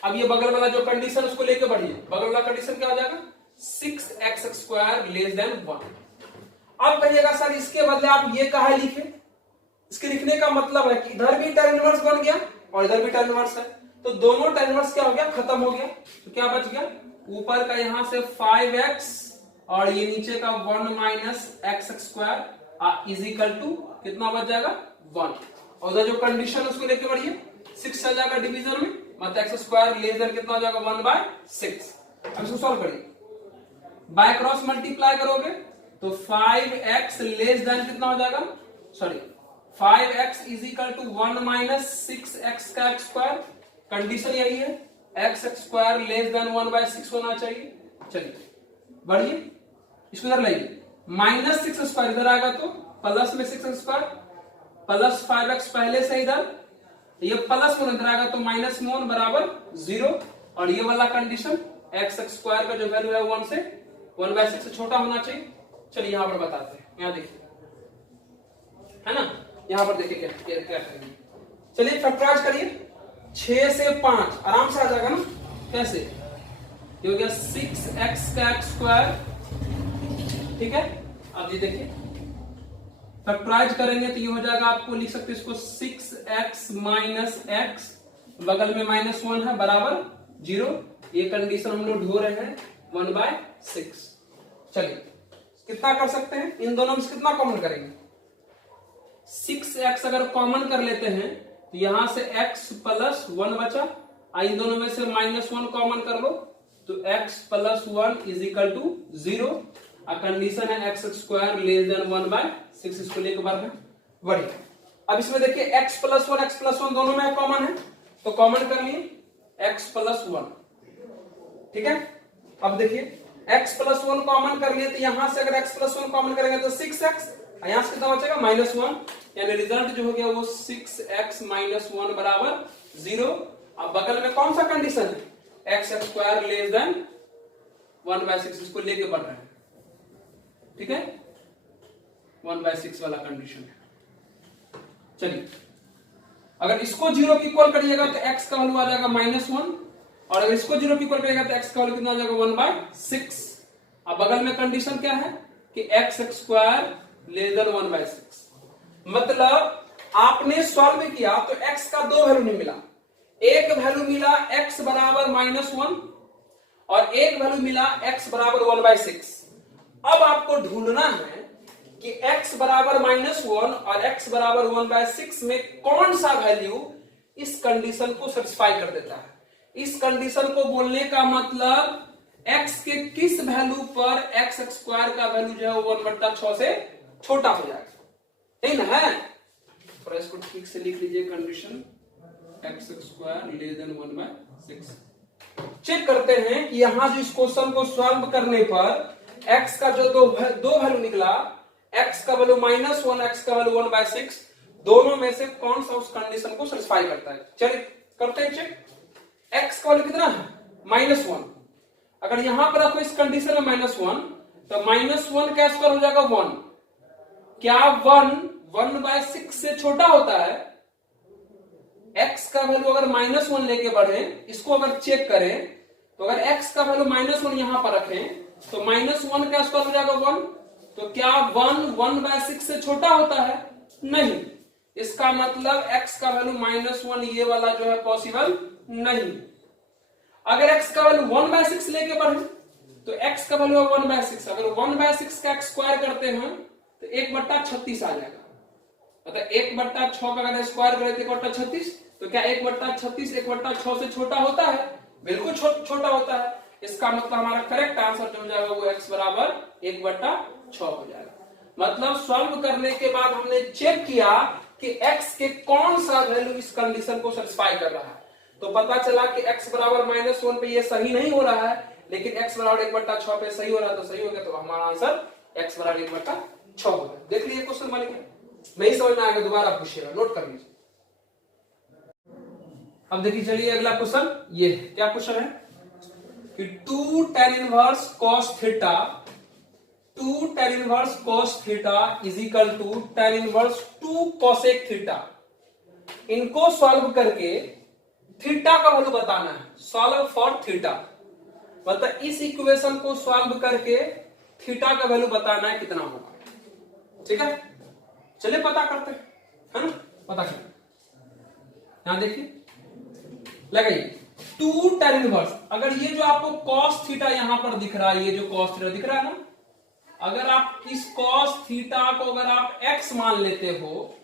अब ये बगल वाला जो कंडीशन उसको लेके बढ़िए, बगल वाला कंडीशन क्या हो जाएगा 6x² लेस देन 1। अब कहिएगा सर इसके बदले आप ये कहा लिखे, इसके लिखने का मतलब है कि इधर भी tan इनवर्स बन गया और इधर भी tan इनवर्स है, तो दोनों tan इनवर्स क्या हो गया, खत्म हो गया। तो क्या बच गया, ऊपर का यहां से 5x और ये नीचे का 1 minus x² is equal to कितना बच जाएगा 1। और उधर जो कंडीशन उसको लेके बढ़िए, 6 चल जाएगा डिवीजन में, मतलब x² लेस देन कितना हो जाएगा 1/6। अब इसको सॉल्व करिए, बाय क्रॉस मल्टीप्लाई करोगे तो 5x लेस देन कितना हो जाएगा, sorry 5x is equal to 1 minus 6x का x²। कंडीशन यही है, x² लेस देन 1/6 होना चाहिए। चलिए बढ़िए, इसको इधर लाइए, माइनस 6 स्क्वायर इधर आएगा तो प्लस में 6 स्क्वायर प्लस 5x पहले से इधर, ये प्लस 1 इधर आएगा तो माइनस 1 बराबर 0। और ये वाला कंडीशन x स्क्वायर का जो वैल्यू है 1 से 1/6 से छोटा होना चाहिए। चलिए यहां पर बताते हैं, यहां देखिए, है ना, यहां पर देखिए क्या क्या करेंगे। चलिए फैक्टराइज करिए, 6 से 5 आराम से आ जाएगा ना। कैसे, ये हो गया 6x का स्क्वायर, ठीक है। अब ये देखिए फैक्टराइज करेंगे तो ये हो जाएगा, आपको लिख सकते हैं इसको 6x माइनस x, बगल में -1 है बराबर 0। ये कंडीशन हम लोग ढो रहे हैं 1/6। चलिए कितना कर सकते हैं, इन दोनों में से कितना कॉमन करेंगे, 6x अगर कॉमन कर लेते हैं तो यहां से x प्लस 1 बचा, इन दोनों में से -1 कॉमन कर लो तो x plus 1 is equal to 0। Condition है x स्क्वायर लेस देन 1/6, इसको लेकर बढ़ है बढ़िया। अब इसमें देखिए x प्लस 1 दोनों में कॉमन है तो कॉमन कर लिए x प्लस 1, ठीक है। अब देखिए x प्लस 1 कॉमन कर लिए तो यहां से अगर x प्लस 1 कॉमन करेंगे तो 6x, यहां से कितना बचेगा -1, यानी रिजल्ट जो हो गया वो 6x माइनस 1 बराबर 0। अब बगल में कौन सा कंडीशन है, x स्क्वायर लेस देन 1/6, इसको लेके बढ़ रहे हैं, ठीक है, 1/6 वाला कंडीशन है। चलिए अगर इसको 0 की इक्वल करिएगा तो x का वैल्यू आ जाएगा -1, और अगर इसको 0 की इक्वल करिएगा तो x का वैल्यू कितना आ जाएगा 1/6। अब बगल में कंडीशन क्या है कि x स्क्वायर लेस देन 1/6, मतलब आपने सॉल्व किया तो x का दो वैल्यू नहीं मिला, एक वैल्यू मिला x बराबर -1 और एक वैल्यू मिला x बराबर 1/6। अब आपको ढूंढना है कि x बराबर -1 और x बराबर 1/6 में कौन सा वैल्यू इस कंडीशन को सेटिस्फाई कर देता है। इस कंडीशन को बोलने का मतलब x के किस वैल्यू पर x स्क्वायर का वैल्यू जो है 1/6 से छोटा हो जाएगा, ठीक ना है। तो इसको ठीक से लिख लीजिए, condition x square less than 1/6। Check करते हैं कि यहां जो इस क्वेश्चन को सॉल्व करने पर x का जो दो वैल्यू निकला, x का वैल्यू -1, x का वैल्यू 1/6, दोनों में से कौन सा उस कंडीशन को सेटिस्फाई करता है। चलिए करते हैं चेक। x का वैल्यू कितना है -1, अगर यहां पर रखो इस कंडीशन में -1 तो -1 का स्क्वायर हो जाएगा 1। क्या 1/6 से छोटा होता है। x का वैल्यू अगर -1 लेके बढ़े, इसको अगर चेक करें तो अगर x का वैल्यू -1 यहां पर रखें तो -1 का स्क्वायर हो जाएगा 1। तो क्या 1/6 से छोटा होता है, नहीं। इसका मतलब x का वैल्यू -1 ये वाला जो है पॉसिबल नहीं। अगर x का वैल्यू 1/6 लेके बढ़े तो x का वैल्यू 1/6, अगर 1/6 का स्क्वायर करते हैं तो 1/36 आ जाएगा। मतलब 1/6 का अगर स्क्वायर करें तो 1/36, तो क्या 1/36 1/6 से छोटा होता है, बिल्कुल छोटा होता है। इसका मतलब हमारा करेक्ट आंसर जो हो जाएगा वो x बराबर 1/6 हो जाएगा। मतलब सॉल्व करने के बाद हमने चेक किया कि x के कौन सा वैल्यू इस कंडीशन को सेटिस्फाई कर रहा है। तो पता चला कि x बराबर -1 पे ये सही नहीं हो रहा है, लेकिन x बराबर 1/6 पे सही हो रहा है, तो सही हो गया। तो हमारा आंसर x बराबर 1/6 हो गया। देख लीजिए क्वेश्चन बन गया, नहीं समझ में आएगा दोबारा पूछिएगा, नोट कर लीजिए। अब देखिए चलिए अगला क्वेश्चन, ये क्या क्वेश्चन है कि 2 tan inverse cos theta, 2 tan inverse cos theta is equal to tan inverse 2 cosec theta. इनको सॉल्व करके थीटा का वैल्यू बताना है, सॉल्व फॉर थीटा, मतलब इस इक्वेशन को सॉल्व करके थीटा का वैल्यू बताना है कितना होगा, ठीक है। चलिए पता करते हैं, है ना, पता करते हैं। यहां देखिए लगाइए 2 tan इनवर्स, अगर ये जो आपको cos थीटा यहां पर दिख रहा है, ये जो cos थीटा दिख रहा है ना, अगर आप इस cos थीटा को अगर आप x मान लेते हो,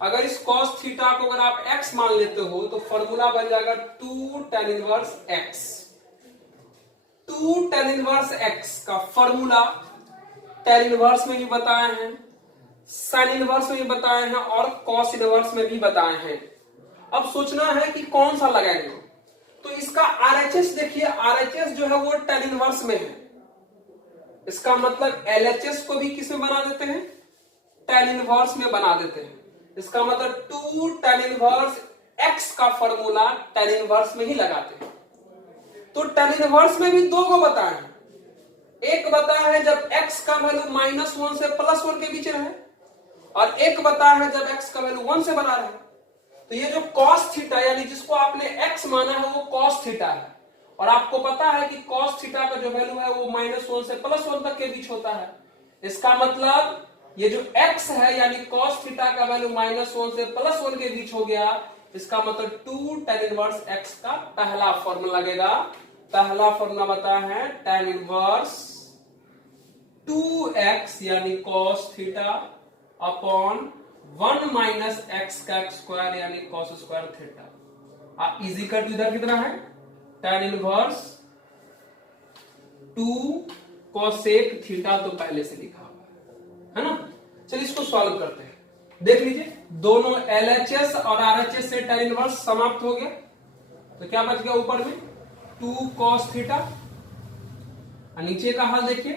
अगर इस cos थीटा को अगर आप x मान लेते हो तो फॉर्मूला बन जाएगा 2 tan inverse x। 2 tan inverse x का फॉर्मूला tan इनवर्स में भी बताए हैं, sin इनवर्स में भी बताए हैं और cos इनवर्स में भी बताए हैं। अब सोचना है कि कौन सा लगाएंगे, तो इसका RHS देखिए, RHS जो है वो tan इनवर्स में है, इसका मतलब LHS को भी किस में बना देते हैं, tan इनवर्स में बना देते हैं। इसका मतलब 2 tan इनवर्स x का फॉर्मूला tan इनवर्स में ही लगाते हैं। तो tan इनवर्स में भी दो को बताया है, एक बताया है जब x का वैल्यू -1 से +1 के बीच रहे, और एक बताया है जब x का वैल्यू 1 से बड़ा रहे। तो ये जो cos थीटा यानी जिसको आपने x माना है वो cos थीटा है, और आपको पता है कि cos थीटा का जो वैल्यू है वो -1 से +1 तक के बीच होता है। इसका मतलब ये जो x है यानी cos थीटा का वैल्यू -1 से +1 के बीच हो गया। इसका मतलब 2 tan इनवर्स x का पहला फॉर्मूला लगेगा। पहला फॉर्मूला बताया है tan इनवर्स 2x यानी cos theta upon 1 minus x का स्क्वायर यानी cos square theta is equal to इधर कितना है tan इनवर्स 2 cosec थीटा, तो पहले से लिखा हुआ है ना। चलिए इसको सॉल्व करते हैं। देख लीजिए दोनों LHS और RHS से tan इनवर्स समाप्त हो गया, तो क्या बच गया ऊपर में 2 cos थीटा, और नीचे का हाल देखिए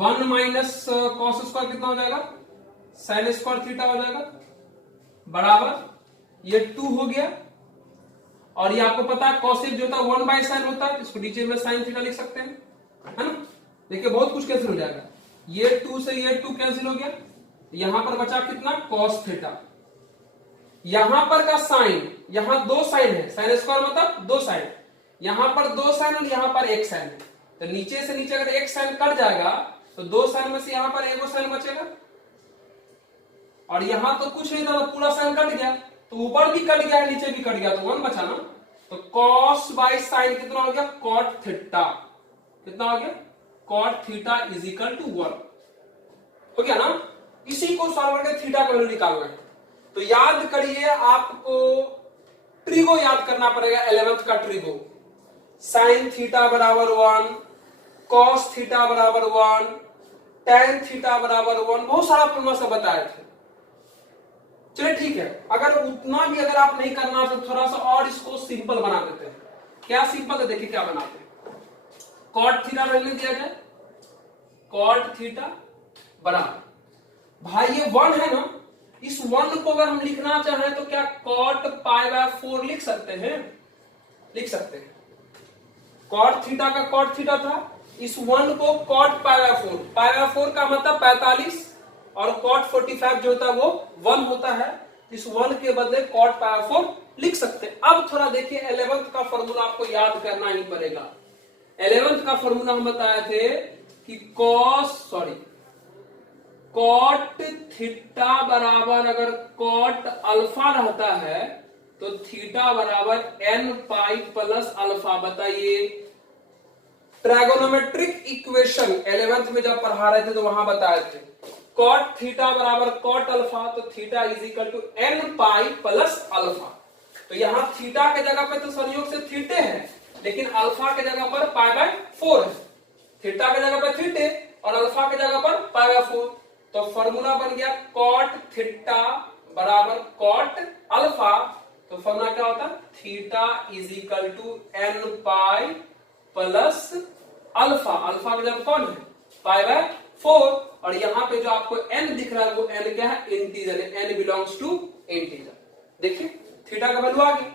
1 माइनस cos स्क्वायर कितना हो जाएगा, sin स्क्वायर थीटा हो जाएगा, बराबर ये 2 हो गया। और ये आपको पता है cosec जो था 1/sin होता है, इसको नीचे में sin थीटा लिख सकते हैं, है ना। देखिए बहुत कुछ कैंसिल हो जाएगा, ये 2 से ये 2 कैंसिल हो गया, यहां पर बचा कितना cos थीटा, यहां पर का साइन, यहां 2 साइन है, sin स्क्वायर मतलब 2 साइन, यहां पर 2 साइन और यहां पर 1 साइन है, तो नीचे से नीचे अगर 1 साइन कट जाएगा तो 2 साइन में से यहां पर 1 साइन बचेगा, और यहां तो कुछ नहीं था तो पूरा साइन कट गया, तो ऊपर भी कट गया नीचे भी कट गया, तो 1 बचा ना। तो cos बाई साइन कितना हो गया cot थीटा, कितना हो गया cot theta is equal to 1 हो गया ना। इसी को सॉल्व करके थीटा का वैल्यू निकालना है। तो याद करिए आपको ट्रिगो याद करना पड़ेगा, 11th का ट्रिगो, साइन थीटा बराबर 1, cos थीटा बराबर 1, tan थीटा बराबर 1, बहुत सारा फॉर्मूला सब बताए थे। चलिए ठीक है, अगर उतना भी अगर आप नहीं करना तो थोड़ा सा और इसको सिंपल बना देते हैं। क्या सिंपल है, देखिए क्या बनाते हैं, cot थीटा रहने दिया जाए, cot थीटा बराबर, भाई ये 1 है ना, इस 1 को अगर हम लिखना चाहें तो क्या cot π/4 लिख सकते हैं, लिख सकते हैं। cot थीटा का cot थीटा था, इस 1 को cot π/4, π/4 का मतलब 45, और cot 45 जो होता है वो 1 होता है, इस 1 के बदले cot π/4 लिख सकते हैं। अब थोड़ा देखिए 11th का फॉर्मूला आपको याद करना ही पड़ेगा। 11th का फॉर्मूला हम बताए थे कि cot थीटा बराबर अगर cot अल्फा रहता है तो थीटा बराबर n पाई प्लस अल्फा। बताइए ट्राइगोनोमेट्रिक इक्वेशन 11th में जब पढ़ा रहे थे तो वहां बताए थे cot थीटा बराबर cot अल्फा, तो theta is equal to n pi plus alpha. तो यहां थीटा के जगह पे तो संयोग से थीटे है, लेकिन अल्फा के जगह पर π/4 है, थीटा के जगह पर थीटे और अल्फा के जगह पर π/4, तो फॉर्मूला बन गया cot थीटा बराबर cot अल्फा। तो फॉर्मूला क्या होता है, theta is equal to n pi plus alpha, alpha का जगह कौन है π/4, और यहां पे जो आपको n दिख रहा है वो n क्या है, इंटीजर है, n बिलोंग्स टू इंटीजर। देखिए थीटा का वैल्यू आ गया,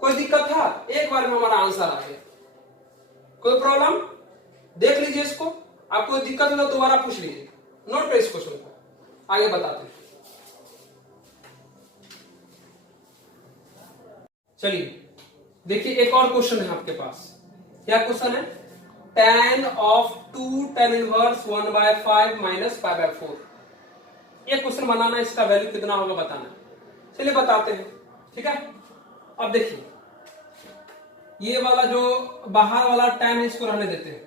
कोई दिक्कत था, एक बार में हमारा आंसर आ गया, कोई प्रॉब्लम, देख लीजिए इसको, आपको दिक्कत हो तो दोबारा पूछ लीजिए, नोट पे इसको सुनो, आगे बताते हैं। चलिए देखिए एक और क्वेश्चन है आपके पास, क्या क्वेश्चन है, tan of 2 tan inverse 1/5 minus π/4। ये क्वेश्चन बनाना, इसका वैल्यू कितना होगा बताना। चलिए बताते हैं, ठीक है। अब देखिए ये वाला जो बाहर वाला tan है इसको रहने देते हैं,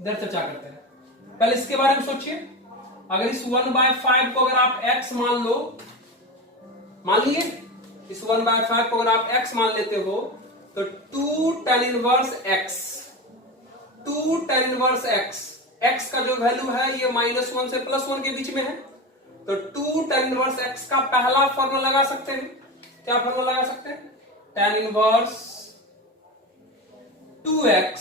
इधर चर्चा करते हैं। पहले इसके बारे में सोचिए, अगर इस 1/5 को अगर आप x मान लो, मान लिए इस 1/5 को अगर आप x मान लेते हो तो 2 tan inverse x, 2 tan inverse x, x का जो वैल्यू है ये -1 से +1 के बीच में है, तो 2 tan इनवर्स x का पहला फॉर्मूला लगा सकते हैं। क्या फॉर्मूला लगा सकते हैं, tan inverse 2x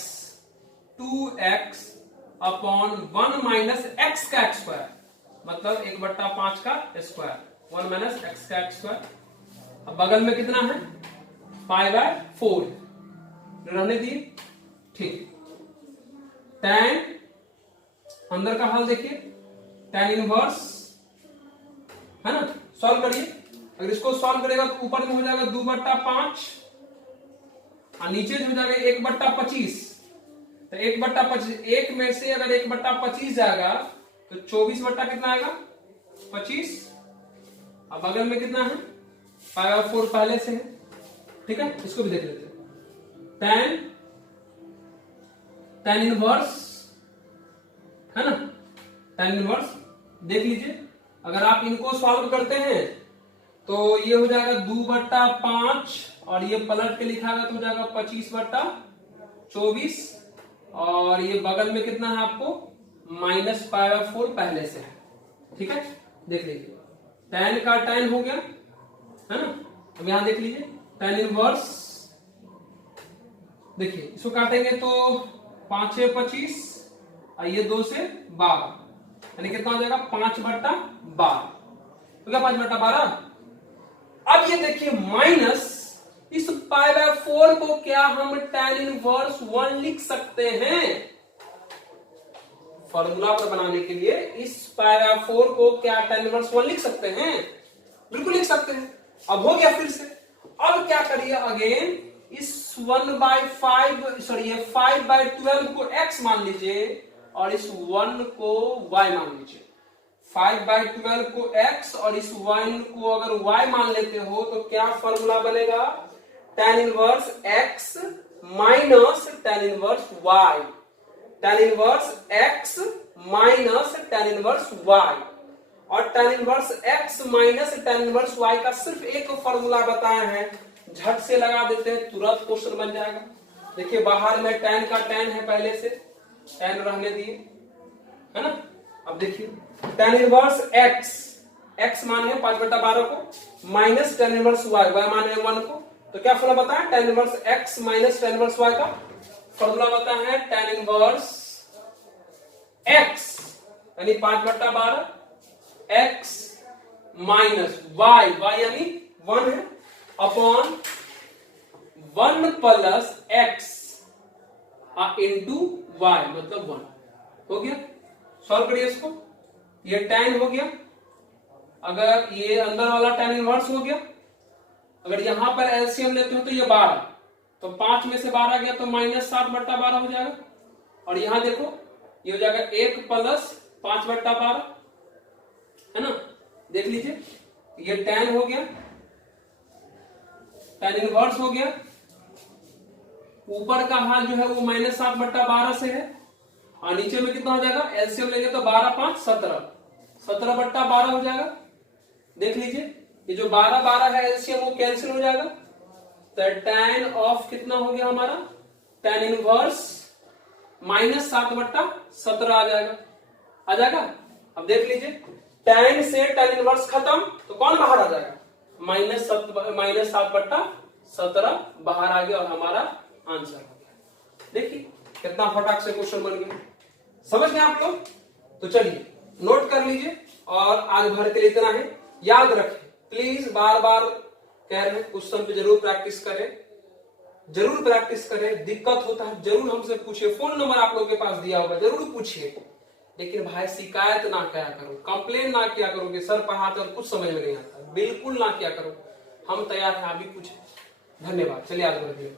upon 1 minus x का एक्स स्क्वायर, मतलब 1/5 का स्क्वायर, 1 माइनस एक्स का एक्स स्क्वायर। अब बगल में कितना है, 5/4 रहने दिए, ठीक। tan, अंदर का हाल देखिए, tan इनवर्स है ना, सॉल्व करिए। अगर इसको सॉल्व करेगा तो ऊपर में हो जाएगा 2/5 और नीचे हो जाएगा 1/25। तो 1/25, एक में से अगर 1/25 जाएगा तो 24 बट्टा कितना आएगा, 25। अब बगल में कितना है, 5/4 पहले से है, ठीक है। इसको भी देख लेते हैं, tan इनवर्स है ना, tan इनवर्स देख लीजिए। अगर आप इनको सॉल्व करते हैं तो ये हो जाएगा 2/5 और ये पलट के लिखाएगा तो हो जाएगा 25/24 और ये बगल में कितना है आपको, -π/4 पहले से है, ठीक है। देख लीजिए, tan का tan हो गया है ना। अब यहां देख लीजिए tan इनवर्स, देखिए इसको काटेंगे तो 5 से 25 और ये 2 से 12, यानी कितना हो जाएगा 5/12, तो क्या 5/12। अब ये देखिए माइनस इस π/4 को क्या हम tan इनवर्स 1 लिख सकते हैं, फॉर्मूला पर बनाने के लिए इस π/4 को क्या tan इनवर्स 1 लिख सकते हैं, बिल्कुल लिख सकते हैं। अब हो गया फिर से, अब क्या करिए अगेन, इस 5/12 को x मान लीजिए और इस 1 को y मान लीजिए। 5/12 को x और इस 1 को अगर y मान लेते हो तो क्या फॉर्मूला बनेगा, tan inverse x minus tan inverse y, tan inverse x minus tan inverse y। और tan inverse x minus tan inverse y का सिर्फ एक फॉर्मूला बताए हैं, झट से लगा देते हैं, तुरंत क्वेश्चन बन जाएगा। देखिए बाहर में tan का tan है पहले से, tan रहने दिए है ना। अब देखिए tan इनवर्स x माने 5/12 को माइनस tan इनवर्स y माने 1 को, तो क्या फॉर्मूला बताएं, tan inverse x minus tan inverse y का फॉर्मूला बताया है tan इनवर्स x यानी 5/12 x माइनस y यानी 1 है upon 1 plus x into y मतलब 1। हो गया, सॉल्व करिए इसको, ये tan हो गया, अगर ये अंदर वाला tan इनवर्स हो गया, अगर यहां पर एलसीएम लेते हो तो ये 12, तो 5 में से 12 गया तो -7/12 हो जाएगा। और यहां देखो ये हो जाएगा 1 प्लस 5/12 है ना। देख लीजिए ये tan हो गया, tan इनवर्स हो गया, ऊपर का हाल जो है वो -7/12 से है और नीचे में कितना हो जाएगा, एलसीएम लेंगे तो 12 5 17, 17/12 हो जाएगा। देख लीजिए ये जो 12 है एलसीएम वो कैंसिल हो जाएगा, तो tan ऑफ कितना हो गया हमारा, tan इनवर्स -7/17 आ जाएगा। अब देख लीजिए tan से tan इनवर्स खत्म तो कौन बाहर आ जाएगा, -7/17 बाहर आ गया और हमारा आंसर हो गया। देखिए कितना फटाक से क्वेश्चन बन गया, समझ गए आप लोग। तो चलिए नोट कर लीजिए और आज भर के लिए इतना है, याद रखें प्लीज, बार बार कह रहे हैं क्वेश्चन पे जरूर प्रैक्टिस करें, जरूर प्रैक्टिस करें। दिक्कत होता है जरूर हमसे पूछिए, फोन नंबर आप लोगों के पास दिया होगा, जरूर पूछिए। लेकिन भाई शिकायत ना किया करो, कंप्लेन ना किया करो कि सर पढ़ाते और कुछ समझ में नहीं आता, बिल्कुल ना किया करो। हम तैयार हैं, अभी कुछ। धन्यवाद, चलिए आगे बढ़िए।